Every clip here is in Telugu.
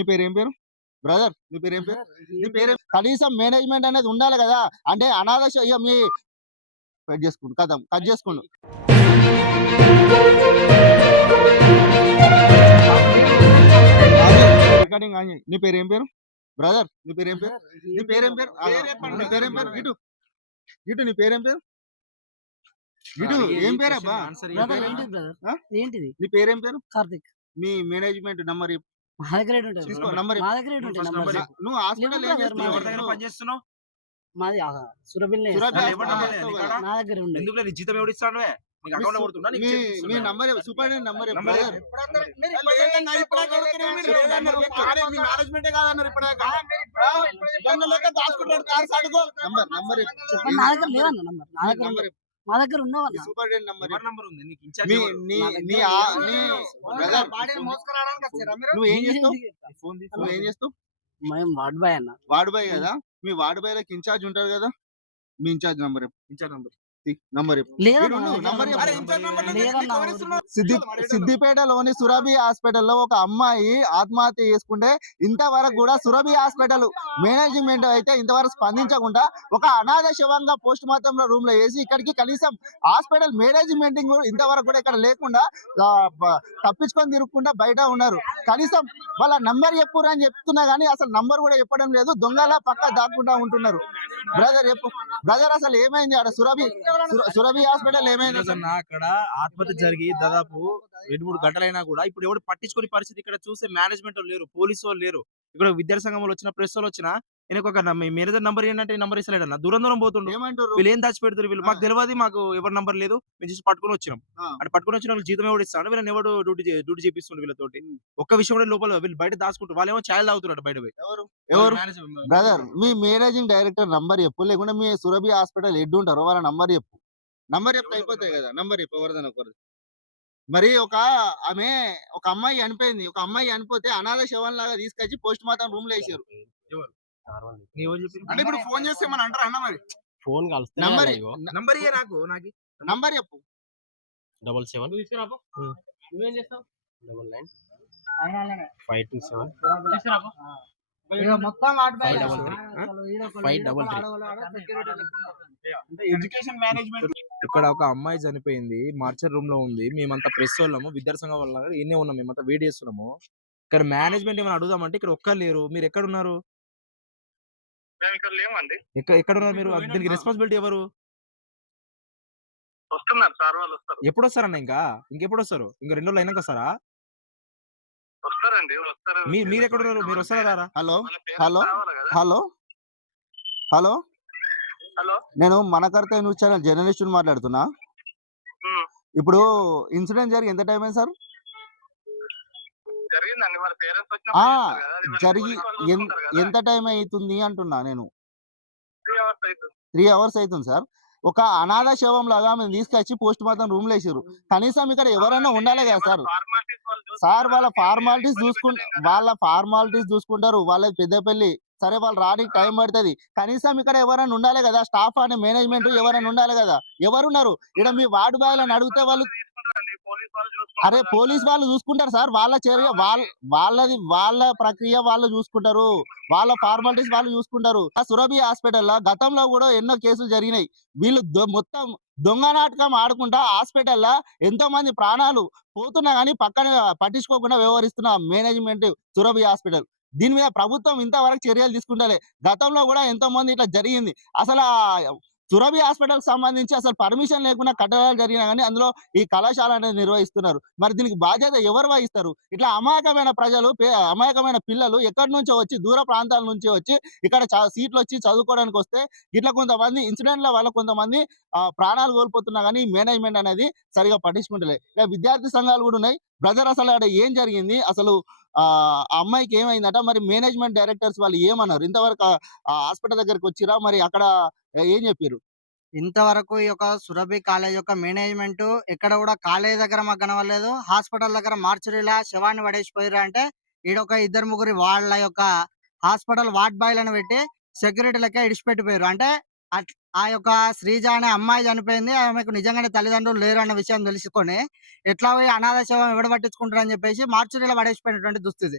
నీ పేరేం పేరు? బ్రదర్ నీ పేరేం పేరు? నీ పేరేం కనీసం మేనేజ్‌మెంట్ అనేది ఉండాలి గదా! అంటే అనాథ ఇగ మీ కట్ జేసుకుండు. ఖతం. కట్ జేసుకుండు. రికార్డింగ్ ఆన్ జెయి. నీ పేరేం పేరు? బ్రదర్ నీ పేరేం పేరు? నీ పేరేం పేరు? నీ పేరేం పేరు? ఇటు. ఇటు నీ పేరేం పేరు? ఇటు ఏం పేరబ్బా? బ్రదర్ ఏంటిది బ్రదర్? ఆ? ఏంటిది? నీ పేరేం పేరు? కార్తిక్. మీ మేనేజ్‌మెంట్ నంబర్ చెప్పు. మా దగ్గర ఏడుంటది తీసుకో బ్రదర్? నంబర్ మా చెప్పు. దగ్గర ఏడుంటాయి ఫస్ట్ నంబర్స్? నంబర్ నువ్వు హాస్పిటల్ ఏం బ్రదర్, చేస్తున్నావు? ఎవరి దగ్గర నువ్వు పని చేస్తున్నావు? మాది సురభిల్నే సురభి చేస్తా. ఎవరి హాస్పిటల్ నంబర్ చేస్తావు నీకు కదా? ఆడ? నా దగ్గర ఉండే. ఎందుకు నీ జీతం ఎవడు ఇస్తాడు? నీకు అకౌంట్ లో కొడుతున్నా నీకు మీ చెక్ మీ ఇస్తున్నా. నంబర్ సూపరింటెండెంట్ నంబర్ చెప్పు నంబర్ బ్రదర్. నంబర్ చెప్పు. నా దగ్గర లేదన్న నంబర్. నా దగ్గర నంబర్ ఉండవు. మా దగ్గర ఉండవన్న. సూపరింటెండెంట్ నంబర్ ఎవరి నంబర్ ఉంది? నీకు ఇన్ఛార్జ్ మీ ఎవరు? నీ మా నీ దగ్గర ఆ- లేదు. నీ బ్రదర్ నువ్వు ఏం చేస్తావు? నువ్వు ఏం చేస్తావు? మేము వార్డ్ బాయ్ అన్న. వార్డ్ బాయ్ కదా? మీ వార్డ్ బాయ్ లకి ఇన్ఛార్జ్ ఉంటారు కదా? మీ ఇన్ఛార్జ్ నంబర్ చెప్పు. In charge number. నంబర్ చెప్పు. లేదన్న వీడు నా నువ్వు దగ్గర నంబర్ నంబర్ చెప్పు. లేదన్న. సిద్దిపేటలోని సురభి హాస్పిటల్లో ఒక అమ్మాయి ఆత్మహత్య చేసుకుంటే ఇంతవరకు కూడా సురభి హాస్పిటల్ మేనేజ్మెంట్ అయితే ఇంతవరకు స్పందించకుండా ఒక అనాథ శవంగా పోస్ట్ మార్టం రూమ్ లో వేసి ఇక్కడికి కనీసం హాస్పిటల్ మేనేజ్మెంట్ ఇంతవరకు కూడా ఇక్కడ లేకుండా ఆ, తప్పించుకొని తిరుగుకుంటా బయట ఉన్నారు. కనీసం వాళ్ళ నంబర్ చెప్పురు అని చెప్తున్నా గానీ అసలు నంబర్ కూడా చెప్పడం లేదు. దొంగలా పక్క దాక్కుంటా ఉంటున్నారు. బ్రదర్ చెప్పు బ్రదర్, అసలు ఏమైంది ఆడ సురభి హాస్పిటల్ ఏమైంది అసలు? ఈరోజన్న అక్కడ ఆత్మహత్య జరిగి దాదాపు 2-3 గంటలైనా కూడా ఇప్పుడు ఎవరు పట్టించుకునే పరిస్థితి ఇక్కడ చూసే మేనేజ్మెంట్ వాళ్ళు లేరు, పోలీసు వాళ్ళు లేరు. ఇక్కడ విద్యార్థి సంఘంలో వచ్చిన ప్రెస్ వాళ్ళు వచ్చినా నేను ఒక మేనేజర్ నంబర్ ఏంటంటే నంబర్ ఇస్తలేడన్న, దూరం దూరం పోతుండ్రు. ఏమంటారు? వీళ్ళు ఏం దాచి పెడతారు? వీళ్ళు మాకు తెలియదు, మాకు ఎవరి నంబర్ లేదు, మేము చూసి పట్టుకొని వచ్చినాం. ఆ. అంటే పట్టుకొని వచ్చిన వాళ్ళు జీతం ఎవడు ఇస్తాడు? వీళ్ళని ఎవడు డ్యూటీ చేపిస్తుండే వీళ్ళతోటి. ఒక్క విషయం కూడా లోపల వీళ్ళు బయట దాచుకుంటారు. వాళ్ళు ఏమో ఛాయలు తాగుతున్నారు బయట పోయి. ఎవరు మేనేజర్ బ్రదర్? మీ మేనేజింగ్ డైరెక్టర్ నంబర్ చెప్పు, లేకుంటే మీ సురభి హాస్పిటల్ హెడ్ ఉంటారు వాళ్ళ నంబర్ చెప్పు. నంబర్ చెప్తే అయిపోతాయి కదా. నంబర్ చెప్పు ఎవరిదైనా ఒకరిది. మరి ఒక అమ్మాయి చనిపోయింది. ఒక అమ్మాయి చనిపోతే అనాథ శవం లాగా తీసుకొచ్చి పోస్ట్ మార్టం రూమ్ లో వేసారు. నీ ఎవరు చెప్పింది? అంటే ఇప్పుడు ఫోన్ చేస్తే మన అంటారు అన్న మరి ఫోన్ కలిస్తే నంబర్ నంబర్ ఇయ్య నాకు నంబర్ చెప్పు. 77 నువ్వేం చేస్తావు? 99 527 మొత్తం వార్డ్ బాయ్. 533 ఎడ్యుకేషన్ మేనేజ్మెంట్ ఇక్కడ ఒక అమ్మాయి చనిపోయింది, మార్చర్ రూమ్ లో ఉంది. మేమంతా ప్రెస్ వాళ్ళము, విద్యార్థి సంఘం వల్ల ఇన్నే ఉన్నాం, మేమంతా వెయిట్ చేస్తున్నాము. ఇక్కడ మేనేజ్మెంట్ ఏమైనా అడుగుదామంటే ఇక్కడ ఒక్కరు లేరు. మీరు ఎక్కడ ఉన్నారు? మేము ఇక్కడ లేమండి. ఎక్కడ ఉన్నారు మీరు? దీనికి రెస్పాన్సిబిలిటీ ఎవరు? వస్తున్నారు సార్, వాళ్ళు వస్తారు. ఎప్పుడు వస్తారన్న? ఇంకెప్పుడు వస్తారు? ఇంకా 2 రోజులు అయినాక వస్తారా? వస్తారండి, వస్తారు. మీరు ఎక్కడ ఉన్నారు? మీరు వస్తారా రారా? హలో వాళ్ళ parents హలో రావాలి కదా. హలో హలో హలో నేను మనకర్త న్యూస్ ఛానల్ జర్నలిస్ట్ మాట్లాడుతున్నా. ఉమ్, ఇప్పుడు ఇన్సిడెంట్ జరిగి ఎంత టైం అయింది సార్? జరిగిందండి. వాళ్ళ పేరెంట్స్ ఆ, వచ్చిన జరిగి ఎంత టైం అవుతుంది అంటున్నా నేను. 3 hours అవుతుంది. 3 hours అవుతుంది సార్. ఒక అనాథ శవం లాగా మేము తీసుకొచ్చి పోస్ట్ మార్టం రూమ్ లో వేసారు. కనీసం ఇక్కడ ఎవరైనా ఉండాలి కదా సార్. ఫార్మాలిటీస్ వాళ్ళు సార్ వాళ్ళ చూసుకుంటారు. ఫార్మాలిటీస్ ఇబ్బంది చూసుకుంటారు, పెట్టలేం కదా. వాళ్ళ ఫార్మాలిటీస్ చూసుకుంటారు. వాళ్ళ పెద్దపల్లి సరే, వాళ్ళు రానికి టైం పడుతుంది. కనీసం ఇక్కడ ఎవరైనా ఉండాలి కదా. స్టాఫ్ అనే మేనేజ్మెంట్ ఎవరైనా ఉండాలి కదా. ఎవరున్నారు ఇక్కడ? మీ వార్డు బాయ్లను అడిగితే వాళ్ళు తీసుకుంటారండి, పోలీస్ వాళ్ళు అరే చూసుకుంటారు. పోలీస్ వాళ్ళు చూసుకుంటారు సార్. వాళ్ళ చర్య వాళ్ళ ప్రక్రియ వాళ్ళు చూసుకుంటారు. వాళ్ళ ఫార్మాలిటీస్ వాళ్ళు చూసుకుంటారు. ఆ సురభి హాస్పిటల్ గతంలో కూడా ఎన్నో కేసులు జరిగినాయి. వీళ్ళు మొత్తం దొంగ నాటకం ఆడుకుంటా హాస్పిటల్లో ఎంతో మంది ప్రాణాలు పోతున్నా గానీ పక్కన పట్టించుకోకుండా వ్యవహరిస్తున్న మేనేజ్మెంట్ సురభి హాస్పిటల్. దీని మీద ప్రభుత్వం ఇంతవరకు చర్యలు తీసుకుంటలే. గతంలో కూడా ఎంతో మంది ఇట్లా జరిగింది. అసలు సురభి హాస్పిటల్ సంబంధించి అసలు పర్మిషన్ లేకుండా కట్టడాలు జరిగినా కానీ అందులో ఈ కళాశాల అనేది నిర్వహిస్తున్నారు. మరి దీనికి బాధ్యత ఎవరు వహిస్తారు? ఇట్లా అమాయకమైన ప్రజలు, అమాయకమైన పిల్లలు ఎక్కడి నుంచో వచ్చి, దూర ప్రాంతాల నుంచి వచ్చి ఇక్కడ సీట్లు వచ్చి చదువుకోవడానికి వస్తే ఇట్లా కొంతమంది ఇన్సిడెంట్ల వల్ల కొంతమంది ప్రాణాలు కోల్పోతున్నా కానీ మేనేజ్మెంట్ అనేది సరిగా పట్టించుకుంటలే. ఇక విద్యార్థి సంఘాలు కూడా ఉన్నాయి. బ్రదర్ అసలు అక్కడ ఏం జరిగింది? అసలు ఆ అమ్మాయికి ఏమైందట? మరి మేనేజ్మెంట్ డైరెక్టర్స్ వాళ్ళు ఏమన్నారు? ఇంతవరకు హాస్పిటల్ దగ్గరికి వచ్చిరా? మరి అక్కడ ఏం చెప్పారు? ఇంతవరకు ఈ యొక్క సురభి కాలేజ్ యొక్క మేనేజ్మెంట్ ఎక్కడ కూడా కాలేజ్ దగ్గర మాకు కనవలేదు. హాస్పిటల్ దగ్గర మార్చురీలా శవాన్ని పడేసిపోయారు. అంటే ఈడొక 2-3 వాళ్ళ యొక్క హాస్పిటల్ వార్డ్ బాయ్లను పెట్టి సెక్యూరిటీ లెక్క ఇడిచిపెట్టిపోయారు. అంటే ఆ యొక్క శ్రీజ అనే అమ్మాయి చనిపోయింది. ఆమెకు నిజంగానే తల్లిదండ్రులు లేరు అన్న విషయం తెలుసుకొని ఎట్లా పోయి అనాథ శవం ఎవడు పట్టించుకుంటారు అని చెప్పేసి మార్చురీలో పడేసిపోయినటువంటి దుస్థితి.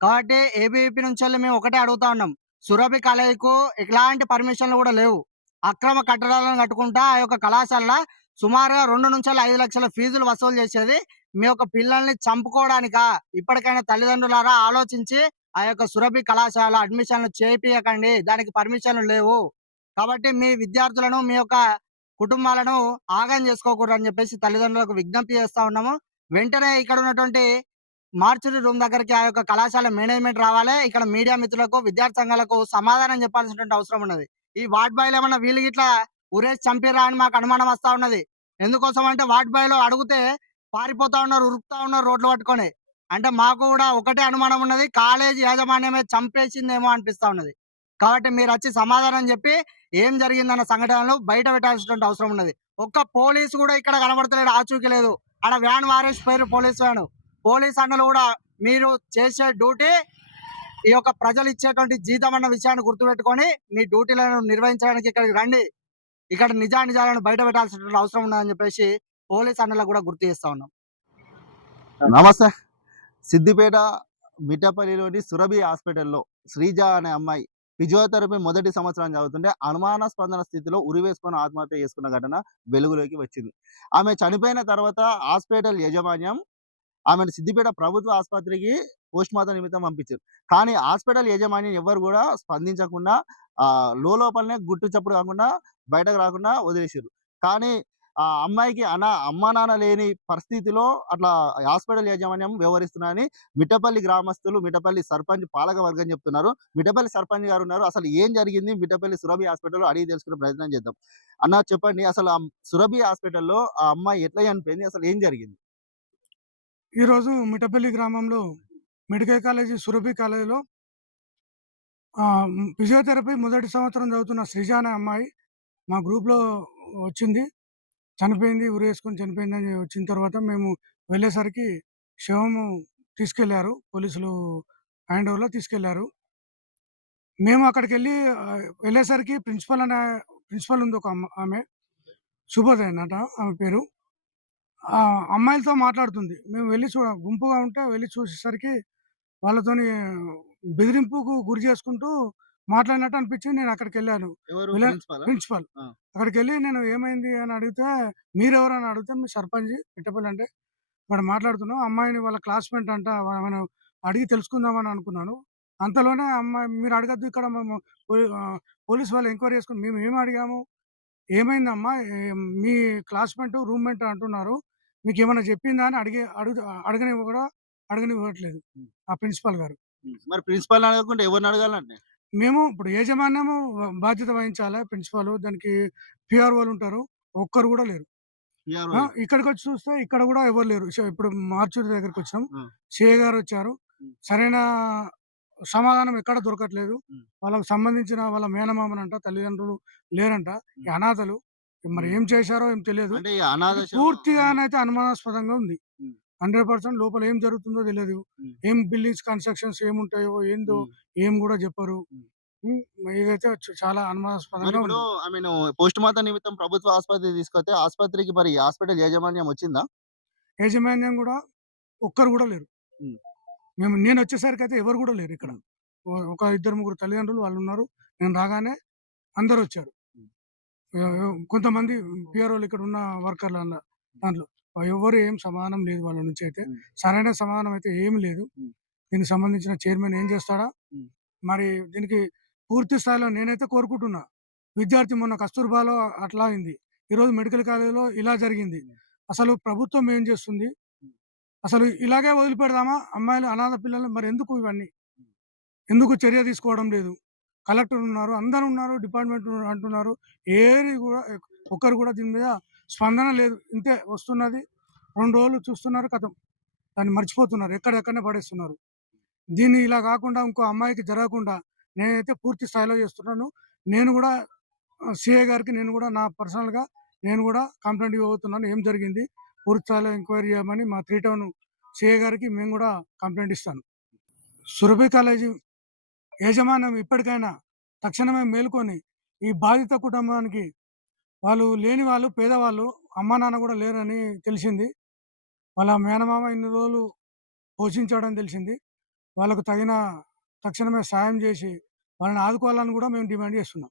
కాబట్టి ఏబీవీపీ నుంచెల్లి మేము ఒకటే అడుగుతా ఉన్నాం. సురభి కాలేజీకు ఎలాంటి పర్మిషన్‌లు కూడా లేవు. అక్రమ కట్టడాలను కట్టుకుంటా ఆ యొక్క కళాశాల సుమారుగా 2-5 లక్షల ఫీజులు వసూలు చేసేది. మీ యొక్క పిల్లల్ని చంపుకోవడానికా? ఇప్పటికైనా తల్లిదండ్రులారా ఆలోచించి ఆ యొక్క సురభి కళాశాల అడ్మిషన్‌లు చేపియకండి. దానికి పర్మిషన్‌లు లేవు. కాబట్టి మీ విద్యార్థులను, మీ యొక్క కుటుంబాలను ఆగం చేసుకోకూడదని చెప్పేసి తల్లిదండ్రులకు విజ్ఞప్తి చేస్తా ఉన్నాము. వెంటనే ఇక్కడ ఉన్నటువంటి మార్చురీ రూమ్ దగ్గరికి ఆ యొక్క కళాశాల మేనేజ్మెంట్ రావాలి. ఇక్కడ మీడియా మిత్రులకు, విద్యార్థి సంఘాలకు సమాధానం చెప్పాల్సినటువంటి అవసరం ఉన్నది. ఈ వార్డ్ బాయ్‌లు ఏమన్నా వీళ్ళు గిట్లా ఉరేసి చంపిర్రా అని మాకు అనుమానం వస్తా ఉన్నది. ఎందుకోసం అంటే వార్డ్ బాయ్‌లు అడుగుతే పారిపోతా ఉన్నారు, ఉరుకుతా ఉన్నారు రోడ్లు పట్టుకొని. అంటే మాకు కూడా ఒకటే అనుమానం ఉన్నది. కాలేజీ యాజమాన్యమే చంపేసిందేమో అనిపిస్తా ఉన్నది. కాబట్టి మీరచ్చి సమాధానం చెప్పి ఏం జరిగిందన్న సంఘటనలు బయట పెట్టాల్సినటువంటి అవసరం ఉన్నది. ఒక్క పోలీసు కూడా ఇక్కడ కనబడతలేడు, ఆచూకీ లేదు. ఆడ వ్యాన్ వారేసిపోయారు పోలీసు వ్యాను. పోలీస్ అన్నలు కూడా మీరు చేసే డ్యూటీ ఈ యొక్క ప్రజలు ఇచ్చేటువంటి జీతం అన్న విషయాన్ని గుర్తుపెట్టుకొని మీ డ్యూటీలను నిర్వహించడానికి ఇక్కడికి రండి. ఇక్కడ నిజానిజాలను బయట పెట్టాల్సినటువంటి అవసరం ఉన్నదని చెప్పేసి పోలీస్ అన్నలకు కూడా గుర్తు చేస్తా ఉన్నాం. నమస్తే. సిద్దిపేట మిఠపల్లిలోని సురభి హాస్పిటల్లో శ్రీజ అనే అమ్మాయి ఫిజియోథెరపీ మొదటి సంవత్సరం చదువుతుంటే అనుమానాస్పద స్థితిలో ఉరివేసుకొని ఆత్మహత్య చేసుకున్న ఘటన వెలుగులోకి వచ్చింది. ఆమె చనిపోయిన తర్వాత హాస్పిటల్ యాజమాన్యం ఆమెను సిద్దిపేట ప్రభుత్వ ఆసుపత్రికి పోస్ట్‌మార్టం నిమిత్తం పంపించారు. కానీ హాస్పిటల్ యాజమాన్యం ఎవ్వరు కూడా స్పందించకుండా లోపలనే గుట్టు చప్పుడు కాకుండా బయటకు రాకుండా వదిలేసిర్రు. కానీ ఆ అమ్మాయికి అమ్మా నాన్న లేని పరిస్థితిలో అట్లా హాస్పిటల్ యాజమాన్యం వ్యవహరిస్తున్నారని మిఠపల్లి గ్రామస్తులు, మిఠపల్లి సర్పంచ్ పాలక వర్గం చెప్తున్నారు. మిఠపల్లి సర్పంచ్ గారు ఉన్నారు. అసలు ఏం జరిగింది మిఠపల్లి సురభి హాస్పిటల్‌లో అడిగి తెలుసుకునే ప్రయత్నం చేద్దాం. అన్న చెప్పండి, అసలు సురభి హాస్పిటల్‌లో ఆ అమ్మాయి ఎట్లా చనిపోయింది? అసలు ఏం జరిగింది? ఈరోజు మిఠపల్లి గ్రామంలో మెడికల్ కాలేజీ సురభి కాలేజీలో ఫిజియోథెరపీ మొదటి సంవత్సరం చదువుతున్న శ్రీజ అనే అమ్మాయి మా గ్రూప్‌లో వచ్చింది. చనిపోయింది, ఉరేసుకొని చనిపోయిందని వచ్చిన తర్వాత మేము వెళ్ళేసరికి శవము తీసుకెళ్లారు. పోలీసులు హ్యాండ్ ఓవర్‌లో తీసుకెళ్లారు. మేము అక్కడికెళ్ళి వెళ్ళేసరికి ప్రిన్సిపల్ ఉంది ఒక ఆమె. శుభోదయ అన్నట ఆమె పేరు. అమ్మాయిలతో మాట్లాడుతుంది. మేము వెళ్ళి గుంపుగా ఉంటే వెళ్ళి చూసేసరికి వాళ్ళతోని బెదిరింపుకు గురి చేసుకుంటూ మాట్లాడినట్టు అనిపించింది. నేను అక్కడికెళ్ళాను. ఎవరు వెళ్ళా ప్రిన్సిపలా? ప్రిన్సిపల్. ఆ! అక్కడికెళ్ళి నేను ఏమైంది అని అడిగితే, మీరెవరని అడిగితే, మీ సర్పంచ్ మిట్టపల్లి అంటే, ఇక్కడ మాట్లాడుతున్నాం. అమ్మాయిని వాళ్ళ క్లాస్‌మేట్ అంట. ఆమెను అడిగి తెలుసుకుందామని అనుకున్నాను. అంతలోనే అమ్మాయి మీరు అడగొద్దు ఇక్కడ మేము పోలీస్ వాళ్ళు ఎంక్వైరీ చేసుకొని మేము ఏమి అడిగాము? ఏమైందమ్మా? మీ క్లాస్‌మేట్, రూమ్‌మేట్ అంటున్నారు. మీకేమన్నా చెప్పిందా అని అడగనివ్వట్లేదు హ్మ్. ఆ ప్రిన్సిపల్ గారు. మరి ప్రిన్సిపల్‌ని అడగకుండా ఎవరిని అడగాలండి? మేము ఇప్పుడు యాజమాన్యము బాధ్యత వహించాలి. ప్రిన్సిపాలు దానికి పీఆర్ఓలు ఉంటారు. ఒక్కరు గూడా లేరు. పిఆర్ఓ. ఇక్కడికొచ్చి చూస్తే ఇక్కడ గూడా ఎవరు లేరు. ఇప్పుడు మార్చూరి దగ్గరికొచ్చాం. ఆ! సీఐ గారొచ్చారు. హ్మ్. సరైన సమాధానం ఎక్కడ దొరకట్లేదు. హ్మ్. వాళ్ళకి సంబంధించిన వాళ్ళ మేనమామనంట, తల్లిదండ్రులు లేరంట. ఈ అనాథలు. మరి ఏం చేశారో ఏం తెలియదు. అంటే ఈ అనాథ శవం. పూర్తిగానైతే అనుమానాస్పదంగా ఉంది. హ్మ్. 100% లోపల ఏం జరుగుతుందో తెలీదు. హ్మ్. ఏం బిల్డింగ్స్ కన్‌స్ట్రక్షన్స్ ఏముంటాయో, ఏందో హ్మ్. ఏం గూడా చెప్పరు. హ్మ్. హ్మ్. ఇదైతే చాలా మరి అనుమానాస్పదంగా ఇప్పుడు ఉంది. ఆమెను పోస్ట్‌మార్టం నిమిత్తం ప్రభుత్వ ఆసుపత్రికి తీసుకొస్తే ఆసుపత్రికి మరి హాస్పిటల్ యాజమాన్యం వచ్చిందా? యాజమాన్యం గూడా ఒక్కరు గూడా లేరు. హ్మ్. నేనొచ్చేసరికైతే ఎవరు గూడా లేరు ఇక్కడ. హ్మ్. ఒక ఇద్దరు, ముగ్గురు తల్లిదండ్రులు వాళ్ళున్నారు. నేను రాగానే అందరొచ్చారు. హ్మ్. కొంతమంది పీఆర్ఓలు ఇక్కడున్న వర్కర్‌లన్న దాంట్లో. ఎవ్వరు ఏం సమాధానం లేదు వాళ్ళ నుంచయితే. హ్మ్. సరైన సమాధానం అయితే ఏమి లేదు. హ్మ్. దీనికి సంబంధించిన చైర్మన్ ఏం చేస్తాడా? హ్మ్. మరి దీనికి పూర్తి స్థాయిలో నేనైతే కోరుకుంటున్నా. విద్యార్థి మొన్న కస్తూర్బాలో అట్లా అయింది. ఈరోజు మెడికల్ కాలేజ్‌లో ఇలా జరిగింది. హ్మ్. అసలు ప్రభుత్వం ఏం చేస్తుంది? హ్మ్. అసలు ఇలాగే వదిలిపెడదామా? అమ్మాయిలు అనాథ పిల్లలు మరెందుకు ఇవన్నీ? హ్మ్. ఎందుకు చర్య తీసుకోవడం లేదు? కలెక్టర్ ఉన్నారు, అందరూ ఉన్నారు, డిపార్ట్‌మెంట్ అంటున్నారు. ఏది గూడా ఒక్కరు గూడా దీని మీద స్పందన లేదు. ఇంతే వస్తున్నది. 2 రోజులు చూస్తున్నారు ఖతం. దాన్ని మర్చిపోతున్నారు. ఎక్కడిదక్కడనే పడేస్తున్నారు. దీన్ని ఇలా గాకుండా ఇంకో అమ్మాయికి జరగకుండా నేనైతే పూర్తి స్థాయిలో చేస్తున్నాను. నేను గూడా సీఐ గారికి నేను గూడా నా పర్సనల్‌గా నేను గూడా కంప్లెయింట్ ఇవ్వబోతున్నాను. ఏం జరిగింది? పూర్తి స్థాయిలో ఎంక్వైరీ చేయమని మా 3 టౌన్ సీఐ గారికి మేము గూడా కంప్లెయింట్ ఇస్తాను. సురభి కాలేజీ యాజమాన్యం ఇప్పటికైనా తక్షణమే మేలుకొని ఈ బాధిత కుటుంబానికి వాళ్ళు లేని వాళ్ళు పేదవాళ్ళు, అమ్మా నాన్న గూడా లేరని తెలిసింది. వాళ్ళ మేనమామ ఇన్ని రోజులు పోషించాడని తెలిసింది. వాళ్ళకు తగిన తక్షణమే సాయం చేసి వాళ్ళని ఆదుకోవాలని కూడా మేము డిమాండ్ చేస్తున్నాం.